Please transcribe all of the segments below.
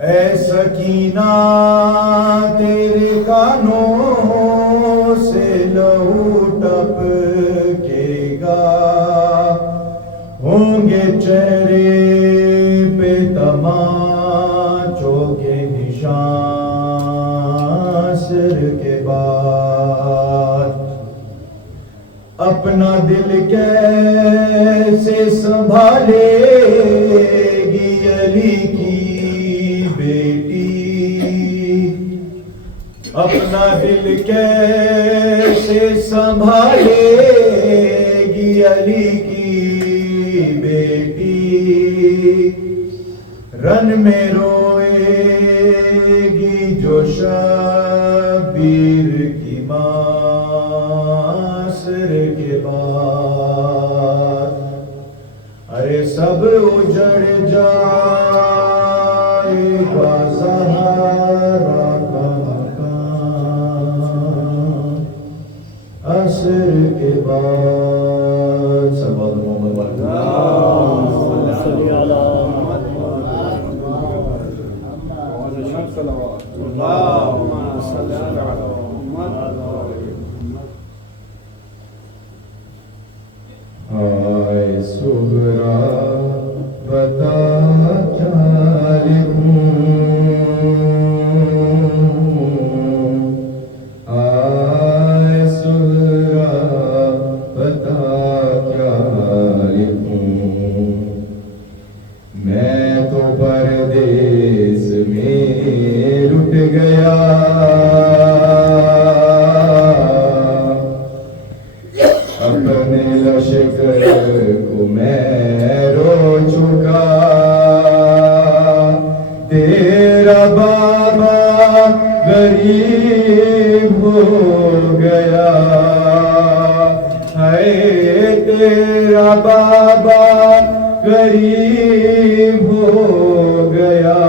اے سکینہ تیرے کانوں سے لہو ٹپکے گا، ہوں گے چہرے پہ تماچوں کے نشان سر کے بعد۔ اپنا دل کیسے سنبھالے گی علی کی بیٹی، اپنا دل کیسے سنبھالے گی علی کی بیٹی، رن میں روئے گی جو شبیر کی ماں سر کے بعد۔ ارے سب اجڑ جائے گا زہرا کا مکان عصر کے بعد۔ صلوات محمد آئے صغرا بتا کیا لکھوں، آئے صغرا بتا کیا لکھوں، میں تو پردیس میں لٹ گیا، اپنے لشکر کو میں رو چکا، تیرا بابا غریب ہو گیا، ہے تیرا بابا غریب ہو گیا،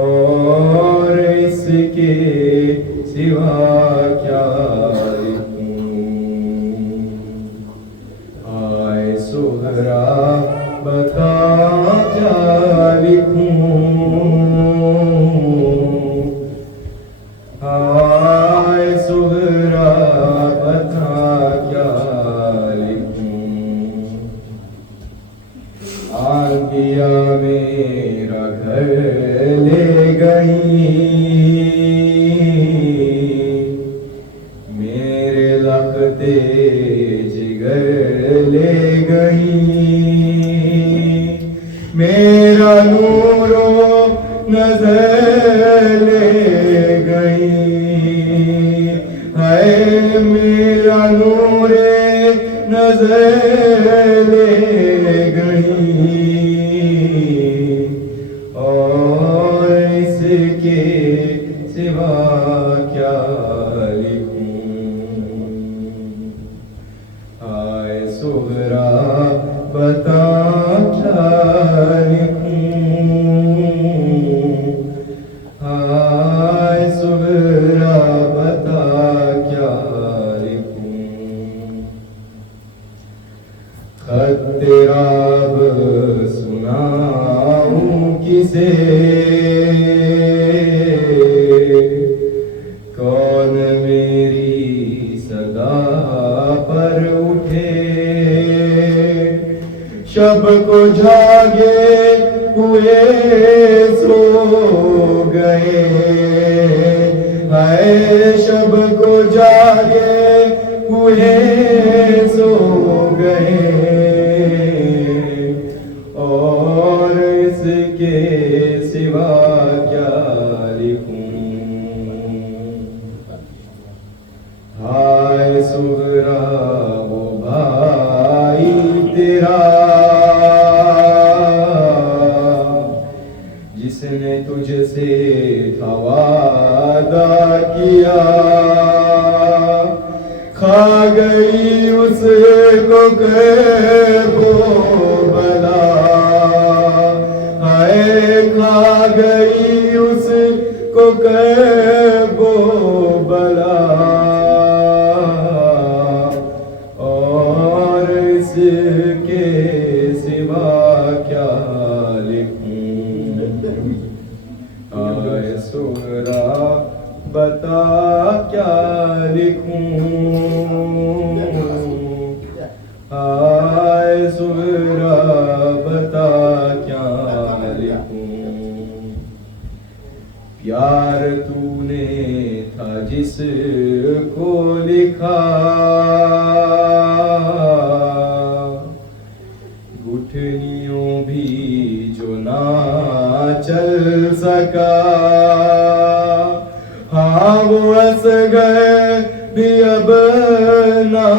اور اس کے سوا کیا صغرا بتا کیا لکھوں، ہائے صغرا بتا کیا لکھوں، آنگیا میرا گھر لے گئی، میرے لختے جگر لے گئی، میرا نور و نظر لے گئی، ہے میرا نور نظر لے گئی، اور اس کے سوا کیا صغرا بتا کیا لکھوں، ہائے صغرا بتا کیا لکھوں، خط تیرا اب سناؤں کسے، کون میری صدا پر اٹھے، شب کو جاگے ہوئے سو گئے، ہائے شب کو جاگے ہوئے سو گئے، اور اس کے سوا کیا لکھوں، ہائے صغرا وہ بھائی تیرا جس نے تجھ سے تھا وعدہ کیا، کھا گئی اس کو وہ بلا، ہائے کھا گئی اس کو وہ بلا، اور اس کے سوا کیا لکھوں، بتا کیا لکھوں، ہائے زہرا بتا کیا لکھوں، پیار تو نے تھا جس کو لکھا، گٹھنیوں بھی جو نہ چل سکا، ہاں وہ اصغر بھی اب نہ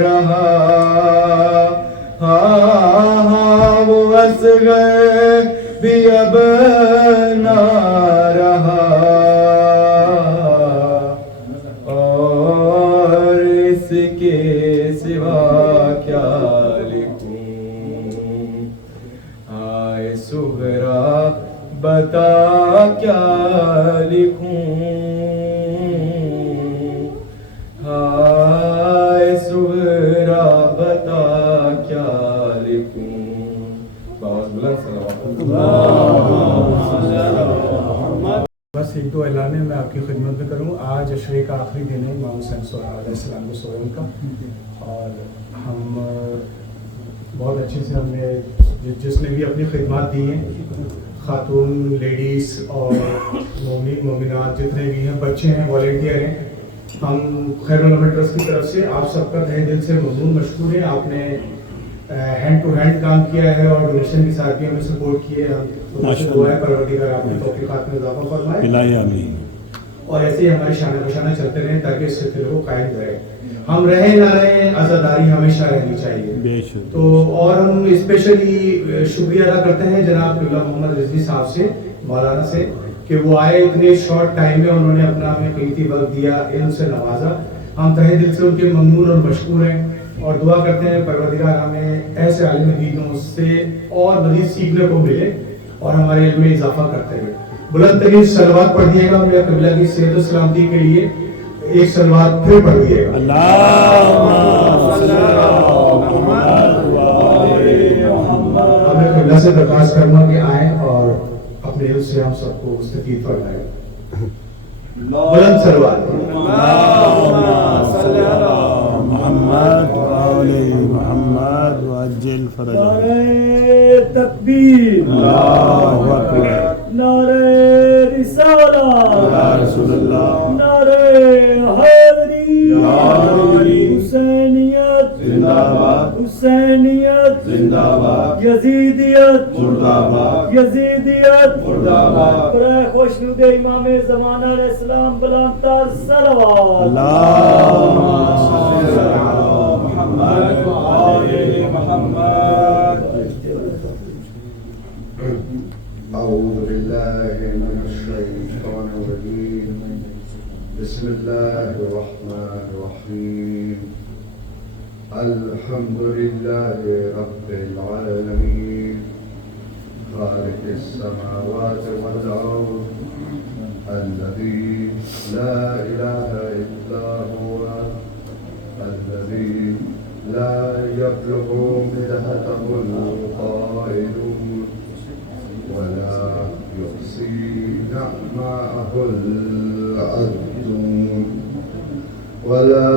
رہا، ہاں وہ اصغر بھی اب نہ رہا، اور اس کے سوا کیا لکھوں، ہائے سہرا بتا کیا لکھوں، ہائے سہرا بتا کیا لکھوں۔ بہت بلند صلوات۔ بس ایک دو اعلانے میں آپ کی خدمت میں کروں۔ آج عشرے کا آخری دن ہے امام حسین علیہ السلام کے سوئم کا، اور ہم بہت اچھے سے ہم نے جس نے بھی اپنی خدمات دی ہیں، خاتون، لیڈیز اور مومنات جتنے بھی ہیں، بچے ہیں، والنٹیئر ہیں، ہم خیر العلم ٹرسٹ کی طرف سے آپ سب کا تہہ دل سے ممنون مشکور ہیں۔ آپ نے ہینڈ ٹو ہینڈ کام کیا ہے اور ڈونیشن کے ساتھ بھی ہمیں سپورٹ کیے، ہم دعا ہے پروردگار آپ کی توفیقات میں اضافہ فرمائے، اور ایسے ہی ہمارے شانہ بشانہ چلتے رہیں تاکہ اس سلسلے کو قائم رہے۔ ہم رہیں نہ رہیں، عزاداری ہمیشہ رہنی چاہیے۔ تو اور ہم اسپیشلی شکریہ ادا کرتے ہیں جناب قبلہ محمد رضوی صاحب سے، مولانا سے، کہ وہ آئے اتنے شارٹ ٹائم میں، انہوں نے اپنا ہمیں قیمتی وقت دیا، علم سے نوازا۔ ہم تہہ دل سے ان کے ممنون اور مشکور ہیں، اور دعا کرتے ہیں پروردگار ہمیں ایسے عالم دینوں سے اور مزید سیکھنے کو ملے اور ہمارے علم میں اضافہ کرتے ہوئے۔ بلند ترین صلوات پڑھ دیے گا میرے قبلہ کی صحت و سلامتی کے لیے، ایک صلوات پھر پڑھ دیے گا۔ ہمیں قبلہ سے درخواست کرنا کہ آئیں اور اپنے علم سے ہم سب کو مستفید فرمائیں۔ بلند صلوات۔ محمد وآل محمد وعجل فرجهم۔ نعرہ تکبیر، اللہ اکبر، نعرہ رسالہ، یا رسول اللہ، نعرہ حیدری، یا علی، حسینیت زندہ باد، حسینیت زندہ باد، یزیدیت مردہ باد، یزیدیت مردہ باد۔ برائے خوشنود امام زمانہ علیہ السلام بلند تر صلوات۔ اللہم صل علی محمد وآل محمد۔ أعوذ بالله من الشيطان الرجيم، بسم الله الرحمن الرحيم، الحمد لله رب العالمين، خالق السماوات والأرض، الذي لا إله إلا هو، الذي لا يبلغ مدحته القائلون، ولا يحصي نعماءه العدون، ولا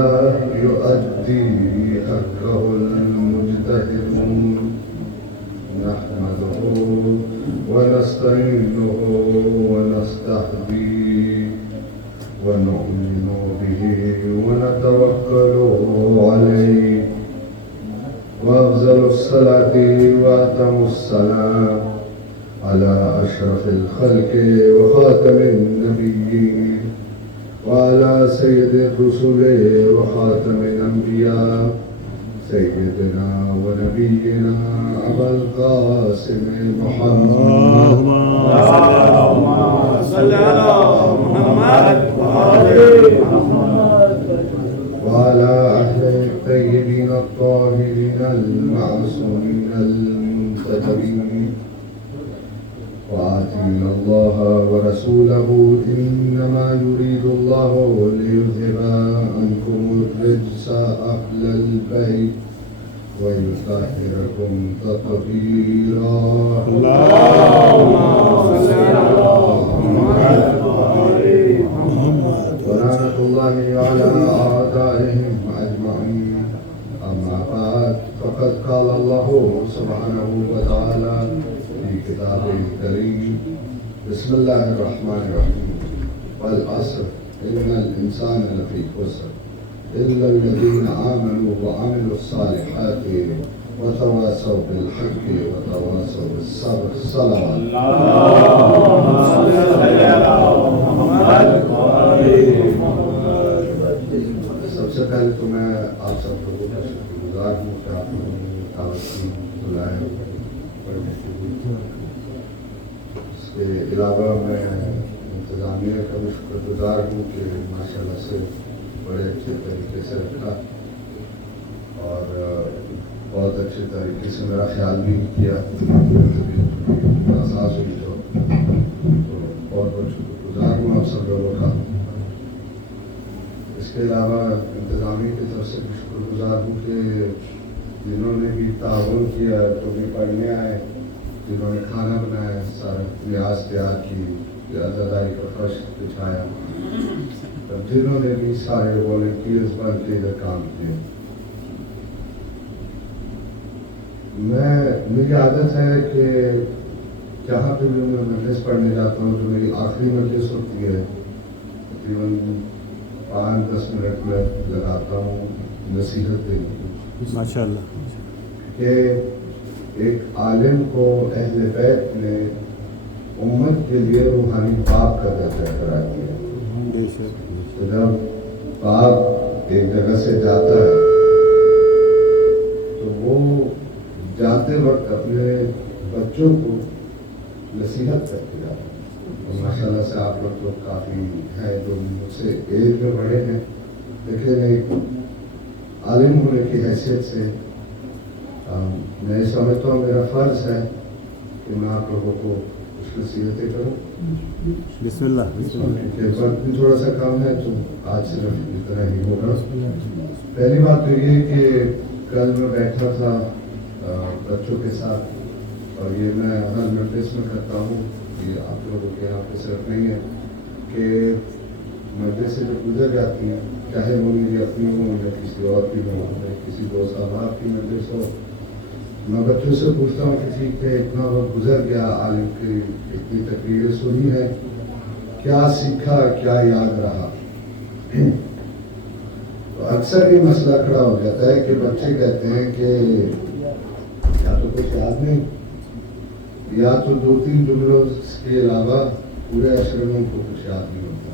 يؤدي حقه المجتهدون، نحمده ونستعينه ونستهديه ونؤمن به ونتوكل عليه، وأفضل الصلاة وأتم السلام على أشرف الخلق وخاتم النبيين، وعلى سيد الرسل وخاتم الأنبياء، سيدنا ونبينا أبا القاسم محمد، اللهم صل على محمد وآل محمد، وعلى أهل الطيبين الطاهرين المعصومين المنتجبين، وآتينا الله ورسوله، إنما يريد الله ليذهب عنكم الرجس أهل البيت ويطهركم تطهيرا۔ اللهم صل على محمد وآل محمد۔ किताब करीम। बिस्मिल्लाहिर्रहमानिर्रहीम। वल अस्र इन्नल इंसान लफी खुस्र इल्ला लल्लज़ीना आमनू व अमिलुस्सालिहाति व तवासौ बिल हक़्क़ि व तवासौ बिस्सब्र। सल्लल्लाहु सबसे पहले तो मैं आप सब लोगों का शुक्रगुजार हूँ कि आपने दावत की बुलाया पढ़ने के लिए। इसके अलावा मैं इंतज़ामिया का भी शुक्रगुजार हूँ कि माशाल्लाह से बड़े अच्छे तरीके से रखा और बहुत अच्छे तरीके से मेरा ख्याल भी किया। एहसास हुई तो बहुत बहुत शुक्रगुजार हूँ आप सब लोगों का। इसके अलावा इंतज़ामिया की तरफ से भी शुक्रगुजार हूँ कि जिन्होंने भी ताउन किया, जो भी पढ़ने आए, जिन्होंने खाना बनाया, सारा लिहाज तैयार की, अज़ादारी का फर्श बिछाया, तब जिन्होंने भी सारे वॉलंटियर्स बन के इधर काम किए। मेरी आदत है कि जहाँ पे भी मैं मजलिस पढ़ने जाता हूँ, जो मेरी आखिरी मजलिस होती है, तकरीबन 5-10 मिनट में लगाता हूँ नसीहत देने की। माशाअल्लाह। कि एक आलिम को अहले बैत ने उम्मत के लिए रूहानी बाप का दर्जा करा दिया। तो जब बाप एक जगह से जाता है तो वो जाते वक्त अपने बच्चों को नसीहत करके जाता है। तो माशाल्लाह से आप लोग तो काफ़ी हैं जो मुझसे एज में बड़े हैं, लेकिन एक आलिम होने की हैसियत से मैं समझता हूँ मेरा फ़र्ज़ है कि मैं आप लोगों को कुछ नसीहतें करूँ। बिस्मिल्लाह। वक्त भी थोड़ा सा कम है तो आज सिर्फ इतना ही होगा। पहली बात तो ये कि कल मैं बैठा था बच्चों के साथ, और ये मैं हर मजलिस में करता हूँ, ये आप लोगों के यहाँ पे सिर्फ नहीं है कि मजलिस से जो गुजर जाती हैं, चाहे वो मेरी अपनी हो या किसी और की हो, किसी दोस्त अहबाब की मजलिस हो, मैं बच्चों से पूछता हूँ कि ठीक है इतना वक्त गुजर गया, आलिम की इतनी तकरीरें सुनी है, क्या सीखा, क्या याद रहा। तो अक्सर ये मसला खड़ा हो जाता है कि बच्चे कहते हैं कि या तो कुछ याद नहीं, या तो 2-3 जुमलों के अलावा पूरे अशरे में उनको कुछ याद नहीं होता।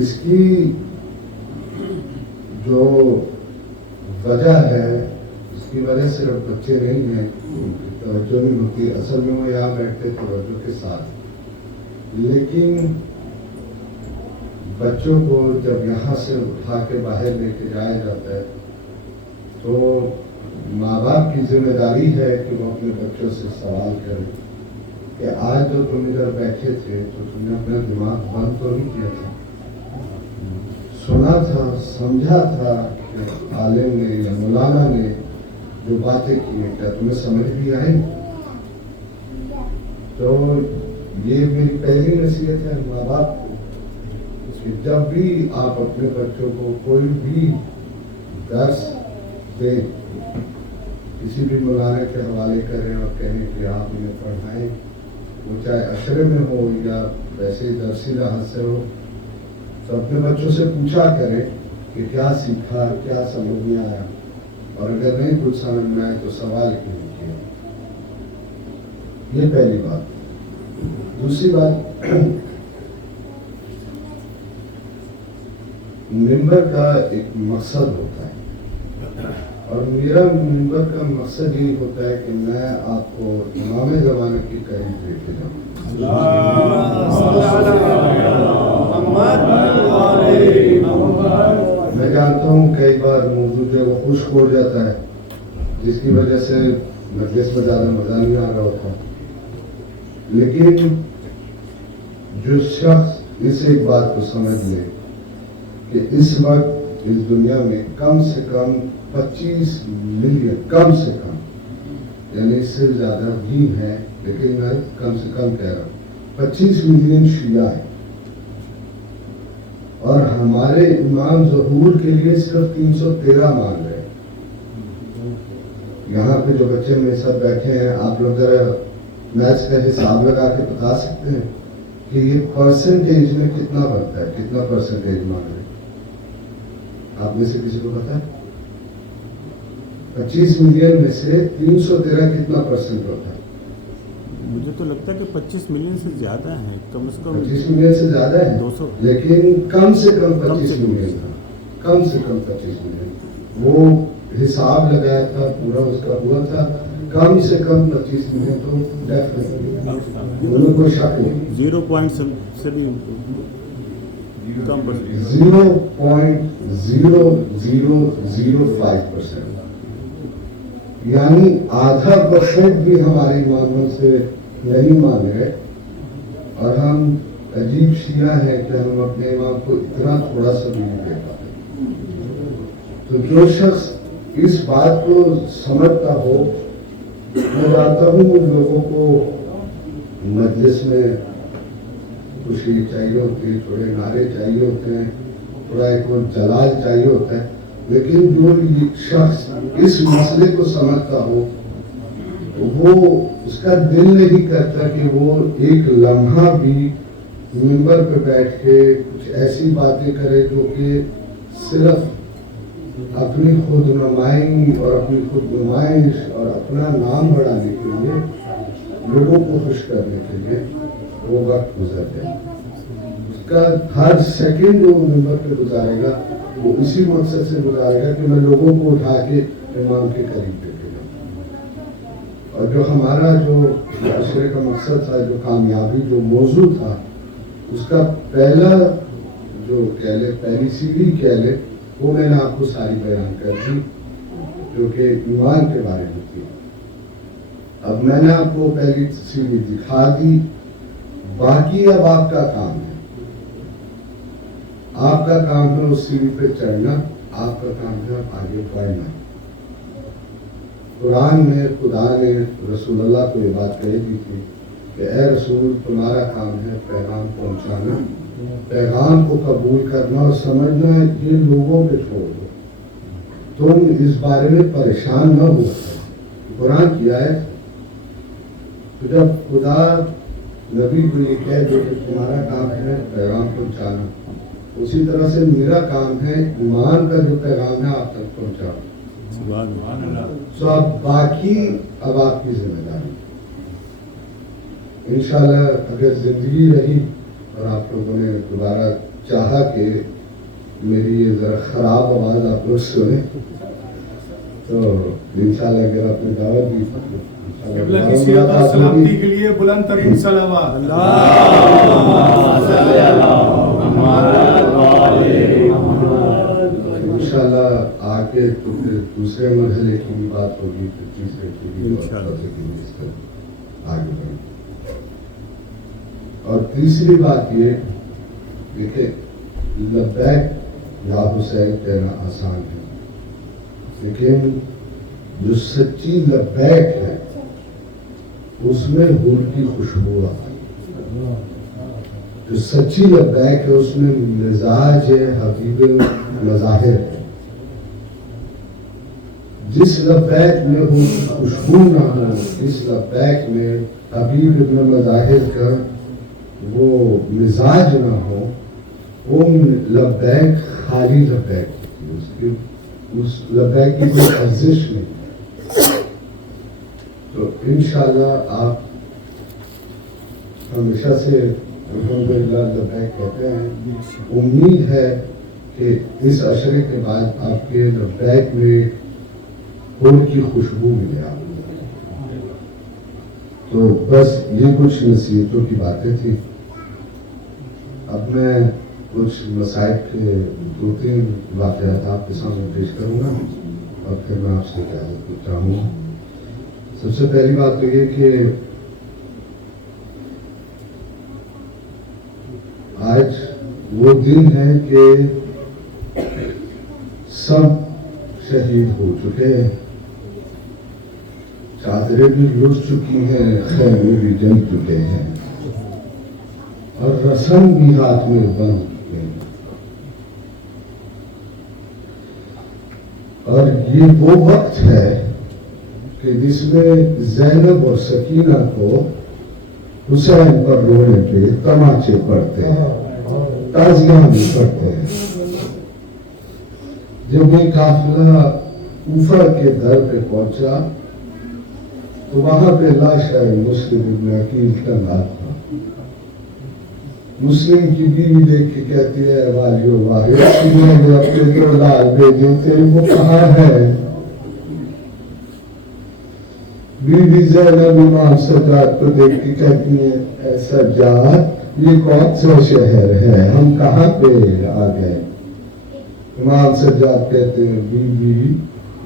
इसकी जो वजह है, इसकी वजह सिर्फ बच्चे नहीं हैं, उनकी तवज्जो नहीं होती। असल में वो यहाँ बैठते तवज्जो के साथ, लेकिन बच्चों को जब यहाँ से उठा के बाहर लेके जाया जाता है तो माँ बाप की जिम्मेदारी है कि वो अपने बच्चों से सवाल करें कि आज जो तुम इधर बैठे थे तो तुमने अपना दिमाग बंद तो नहीं किया था, सुना था, समझा था कि आलिम ने या मौलाना ने जो बातें की हैं क्या तुम्हें समझ भी आई। तो ये मेरी पहली नसीहत है माँ बाप को कि जब भी आप अपने बच्चों को कोई भी दर्स दें, किसी भी मौलाना के हवाले करें और कहें कि आप इन्हें पढ़ाएं, वो चाहे अशरे में हो या वैसे ही दरसी राहत से हो, तो अपने बच्चों से पूछा करें कि क्या सीखा, क्या समझ में आया, और अगर नहीं कुछ समझ में आए तो सवाल क्यों किया। ये पहली बात। दूसरी बात, मिंबर का एक मकसद होता है, और मेरा मिंबर का मकसद ये होता है कि मैं आपको इमाम ज़माने की करीब लेके जाऊँ। मैं जानता हूँ कई बार मौजू जो वो खुश्क हो जाता है, जिसकी वजह से मजलिस में ज़्यादा मज़ा नहीं आ रहा होता, लेकिन जो शख्स इस एक बात को समझ ले कि इस वक्त इस दुनिया में कम से कम 25 मिलियन, कम से कम, यानी इससे ज़्यादा भी है, लेकिन मैं कम से कम कह रहा हूँ 25 मिलियन शिया है, और हमारे इमाम ज़हूर के लिए सिर्फ 313 मांग रहे हैं। यहाँ पे जो बच्चे मेरे साथ बैठे हैं, आप लोग जरा मैच का हिसाब लगा के बता सकते हैं कि ये परसेंटेज में कितना बनता है, कितना परसेंटेज मांग रहे हैं? आप में से किसी को पता है? 25 मिलियन में से 313 कितना परसेंट होता है? मुझे तो लगता है कि 25 मिलियन से ज्यादा है, कम से कम 25 मिलियन से ज्यादा है, 200, लेकिन कम से कम कम 25 से मिलियन था, कम से कम 25 मिलियन। वो हिसाब लगाया था, पूरा उसका हुआ था, कम से कम 25 मिलियन तो डेफिनेटली, उन्हें कोई शक नहीं। 0 पॉइंट से भी कम परसेंट, 0.0005%, यानी आधा परसेंट भी हमारे इमामों से नहीं मांग रहे। और हम अजीब शिया है कि हम अपने इमाम को इतना थोड़ा सा भी नहीं दे पाते। तो जो शख्स इस बात को समझता हो, मैं जानता हूँ उन लोगों को मजलिस में खुशी चाहिए होती है, थोड़े नारे चाहिए होते हैं, थोड़ा एक वो जलाल चाहिए होता है, लेकिन जो शख्स इस मसले को समझता हो, वो उसका दिल नहीं करता कि वो एक लम्हा भी मिंबर पे बैठ के कुछ ऐसी बातें करे जो कि सिर्फ अपनी खुद नुमाई और अपनी खुद नुमाइश और अपना नाम बढ़ाने के लिए, लोगों को खुश करने के लिए वो वक्त गुजर जाए। उसका हर सेकंड वो मिंबर पे गुजारेगा, वो इसी मकसद से गुजारेगा कि मैं लोगों को उठा के इमाम के करीब लेके जाऊँ। और जो हमारा जो अशरे का मकसद था, जो कामयाबी, जो मौजू था, उसका पहला जो कह ले, पहली सीढ़ी कह ले, वो मैंने आपको सारी बयान कर दी, जो कि ईमान के बारे में थी। अब मैंने आपको पहली सीढ़ी दिखा दी, बाकी अब आपका काम है। आपका काम है उस सीढ़ी पे चढ़ना, आपका काम है आगे बढ़ना। कुरान में खुदा ने रसूलुल्लाह को ये बात कही दी थी कि ए रसूल, तुम्हारा काम है पैगाम पहुंचाना, पैगाम को कबूल करना और समझना, ये लोगों पे छोड़ दो, तुम इस बारे में परेशान न हो। कुरान किया है, तो जब खुदा नबी को ये कह दे कि तुम्हारा काम है पैगाम पहुंचाना, उसी तरह से मेरा काम है ईमान का जो पैगाम है आप तक पहुंचाना। तो अब बाकी अब आपकी जिम्मेदारी। इंशाल्लाह अगर जिंदगी रही और आप लोगों ने दोबारा चाहा कि मेरी ये जरा खराब आवाज आप लोग सुने, तो इंशाल्लाह अगर आपने दावत दी सलामती के लिए बुलंद तरीन सलावत। इंशाल्लाह आके तो फिर दूसरे मरहले की भी बात होगी, फिर तीसरे की भी आगे बढ़े। और तीसरी बात ये, देखिए, लब्बैक या हुसैन कहना आसान है, लेकिन जो सच्ची लब्बैक है उसमें हुर की खुशबू आती है। जो सच्ची लब्बैक है उसमें मिजाज है, हबीब मज़ाहिर है। जिस लब्बैक में हुर की खुशबू ना हो, जिस लब्बैक में हबीब इब्न मज़ाहिर का वो मिजाज ना हो, वो लब्बैक खाली लब्बैक होती है, उसकी उस लब्बैक की कोई अर्जिश नहीं। तो इंशाल्लाह आप हमेशा से अल्हम्दुलिल्लाह लब्बैक कहते हैं। उम्मीद है कि इस अशरे के बाद आपके लब्बैक में फूल की खुशबू मिले आपको। तो बस ये कुछ नसीहतों की बातें थी। अब मैं कुछ मसाइब के 2-3 वाक़यात आपके सामने पेश करूँगा और फिर मैं आपसे इजाज़त चाहूँगा। सबसे पहली बात तो ये कि आज वो दिन है कि सब शहीद हो चुके हैं, चादरें भी लुट चुकी हैं, खैमे भी जल चुके हैं और रस्म भी हाथ में बंध चुके हैं। और ये वो वक्त है کہ جس میں زینب اور سکینہ کو حسین پر رونے پہ تماچے پڑتے ہیں، تازیاں بھی پڑتے ہیں. جب یہ قافلہ کوفہ کے در پہ پہنچا تو وہاں پہ لاشا مسلم ابن عقیل ٹنگا تھا. مسلم کی بیوی دیکھ کے کہتی ہے والیو واحد میں نے اپنے دو لال بھیجے تھے، وہ کہاں ہے؟ بیوی زینب امام سجاد کو دیکھ کے کہتی ہے اے سجاد یہ کون سا شہر ہے، ہم کہاں پہ آ گئے؟ امام سجاد کہتے ہیں بیوی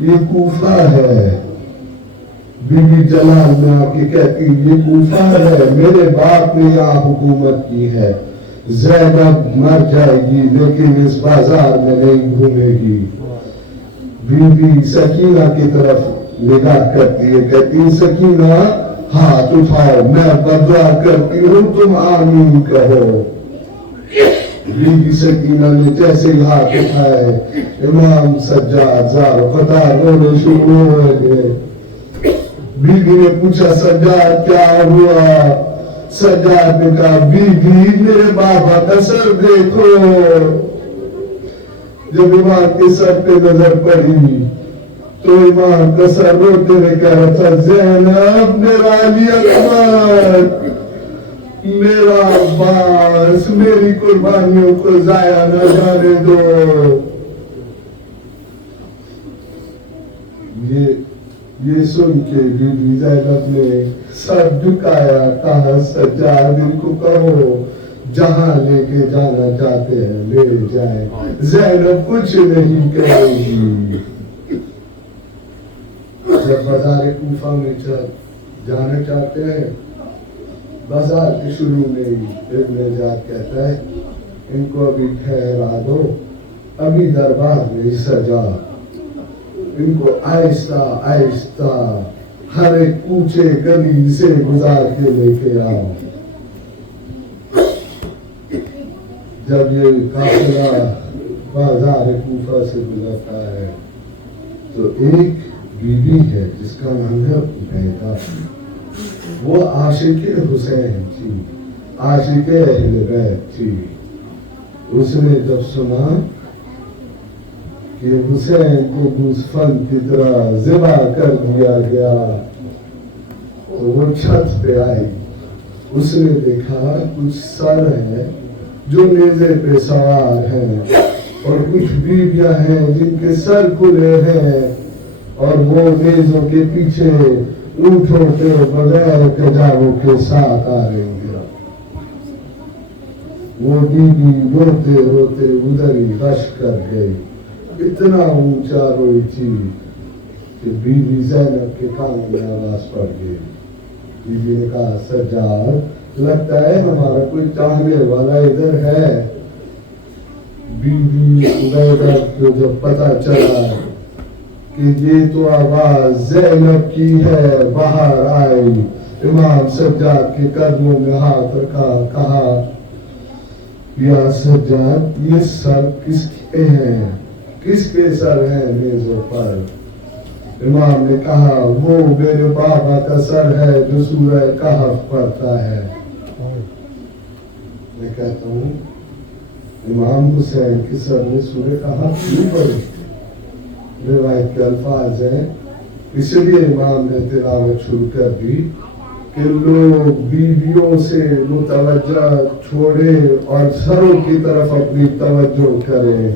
یہ کوفہ ہے. بیوی جلال میں آ کے کہتی یہ کوفہ ہے، میرے باپ نے یہاں حکومت کی ہے. زینب مر جائے گی لیکن اس بازار میں نہیں گھومے گی. بیوی سکینہ کی طرف نگاہ کرتی ہے، کہتی سکینہ ہاتھ اٹھاؤ، میں بدعا کرتی ہوں تم آمین کہو. بیوی سکینہ نے جیسے ہی ہاتھ اٹھائے امام سجاد زار فتح رونے شروع ہو گئے. بیوی نے پوچھا سجاد کیا ہوا؟ سجاد نے کہا بیوی میرے بابا کا سر دیکھو. جب امام کے سر پہ نظر پڑی تو امام کا سر روتے ہوئے کہہ رہا تھا زینب میرا علی اکبر، میرا عباس، میری قربانیوں کو ضائع نہ جانے دو. یہ سن کے بیوی زینب نے سر جھکایا، کہا سجاد ان کو کہو جہاں لے کے جانا چاہتے ہیں لے جائیں، زینب کچھ نہیں کہے گی. جب بازار کوفہ میں جانا چاہتے ہیں بازار کے شروع میں ہی ابن زیاد کہتا ہے ان کو ابھی ٹھہرا دو، ابھی دربار میں سجا، ان کو آہستہ آہستہ ہر ایک کوچے گلی سے گزار کے لے کے آؤ. جب یہ قافلہ بازار کوفہ سے گزرتا ہے تو ایک بیوی ہے جس کا نام ہے عبیدہ. وہ عاشق حسین تھی، عاشق اہل بیت تھی. اس نے جب سنا کہ حسین کو گوسفند کی طرح ذبح کر دیا گیا تو وہ چھت پہ آئی. اس نے دیکھا کچھ سر ہیں جو نیزے پہ سوار ہیں اور کچھ بیویاں ہیں جن کے سر کھلے ہیں اور وہ نیزوں کے پیچھے اونٹوں کے بغیر کجاووں کے ساتھ آ رہی ہیں. وہ بیوی روتے روتے ادھر ہی غش کر گئی، اتنا اونچا روئی تھی کہ بیوی زینب کے کانوں میں آواز پڑ گئی. بیوی نے کہا سجاد لگتا ہے ہمارا کوئی چاہنے والا ادھر ہے. بیوی عبیدہ کو جب پتا چلا کہ یہ تو آواز زینب کی ہے باہر آئی، امام سجاد کے قدموں میں ہاتھ رکھا، کہا یا سجاد یہ سر کس کے ہیں، کس کے سر ہیں نیزوں پر؟ امام نے کہا وہ میرے بابا کا سر ہے جو سورہ کہف پڑھتا ہے. میں کہتا ہوں امام حسین کے سر نے سورہ کہف کیوں پڑھی؟ روایت کے الفاظ ہیں اس لیے امام نے تلاوت شروع کر دی کہ لوگ بیویوں سے متوجہ چھوڑے اور سروں کی طرف اپنی توجہ کریں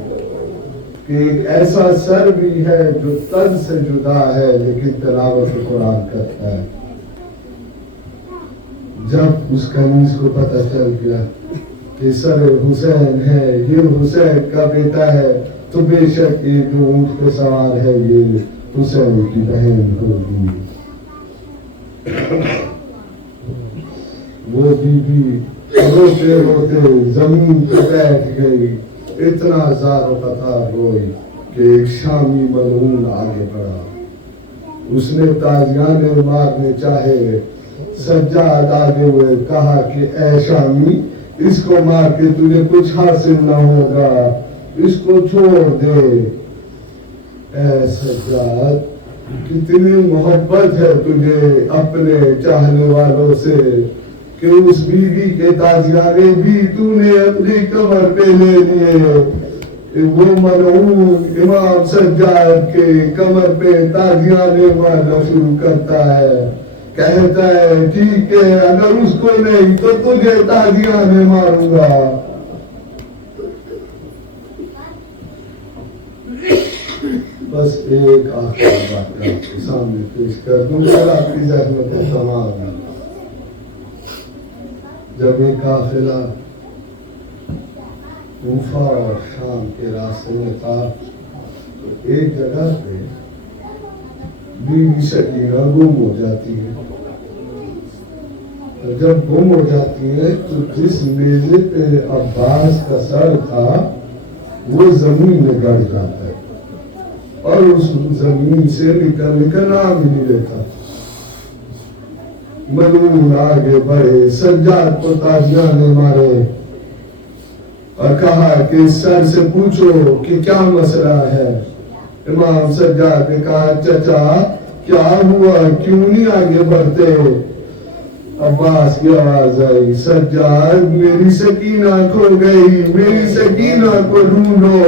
کہ ایک ایسا سر بھی ہے جو تن سے جدا ہے لیکن تلاوت قرآن کرتا ہے. جب اس قمیص کو پتہ چل گیا کہ سر حسین ہے، یہ حسین کا بیٹا ہے، تو بے شک یہ جو اونٹ پہ سوار ہے یہ حسین کی بہن ہوگی. وہ بیوی روتے روتے زمین پہ بیٹھ گئی، اتنا زار و قطار روئی کہ ایک شامی ملعون آگے بڑھا. اس نے تازیانے مارنے چاہے، سجاد آگے ہوئے، کہا کہ اے شامی اس کو مار کے تجھے کچھ حاصل نہ ہوگا، اس کو چھوڑ دے. اے سجاد कितनी मोहब्बत है तुझे अपने चाहने वालों से कि उस बीवी के ताजियाने भी तूने अपनी कमर पे ले लिए। वो मलऊन इमाम सज्जाद के कमर पे ताजियाने मारना शुरू करता है, कहता है ठीक है अगर उसको नहीं तो तुझे ताजियाने मारूंगा। बस एक आखिरी बात आपके सामने पेश कर दूं और आपकी ज़हमत तमाम। जब एक काफिला कूफा और शाम के रास्ते में था तो एक जगह पे बीवी सकीना गुम हो जाती है। और जब गुम हो जाती है तो जिस मेले पे अब्बास का सर था वो जमीन में गड़ जाता है और उस जमीन से निकलने का नाम ही नहीं लेता। मलून आगे बढ़े, सज्जाद को ताजियाने मारे और कहा कि सर से पूछो कि क्या मसला है। इमाम सज्जाद ने कहा चचा क्या हुआ, क्यों नहीं आगे बढ़ते। अब्बास की आवाज आई, सज्जाद मेरी सकीना खो गई, मेरी सकीना को ढूंढो।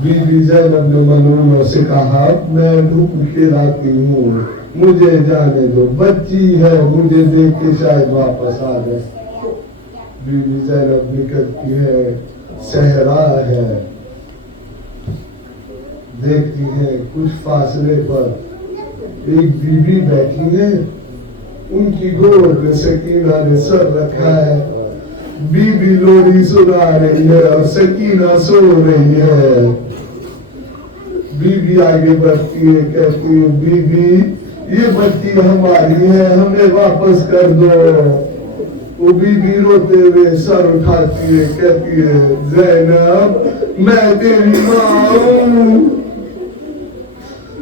बीबी ज़ैनब ने मलून से कहा मैं ढूंढ के लाती हूँ, मुझे जाने दो, बच्ची है, मुझे देख के शायद वापस आ जाए। बीबी ज़ैनब निकलती है, सहरा है, देखती है कुछ फासले पर एक बीबी बैठी है, उनकी गोद में सकीना ने सर रखा है। बीबी लोरी सुना रही है और सकीना सो रही है। बीबी आगे बढ़ती है, कहती है बीबी ये बच्ची हमारी है, हमें वापस कर दो। वो बीबी रोते हुए सर उठाती है, कहती है ज़ैनब मैं तेरी माँ हूँ,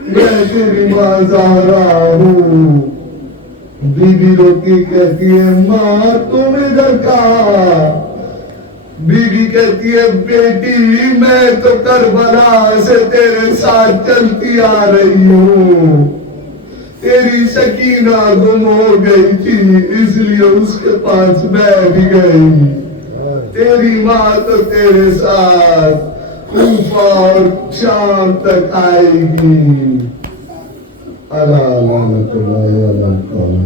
मैं तेरी माँ ज़हरा हूँ। बीबी रोती कहती है माँ तुम इधर कहाँ। बीबी कहती है बेटी मैं तो करबला से तेरे साथ चलती आ रही हूँ, तेरी सकीना गुम हो गई थी इसलिए उसके पास बैठ गई। तेरी माँ तो तेरे साथ कूफा और शाम तक आएगी। अला लानतुल्लाहि अलल कौम।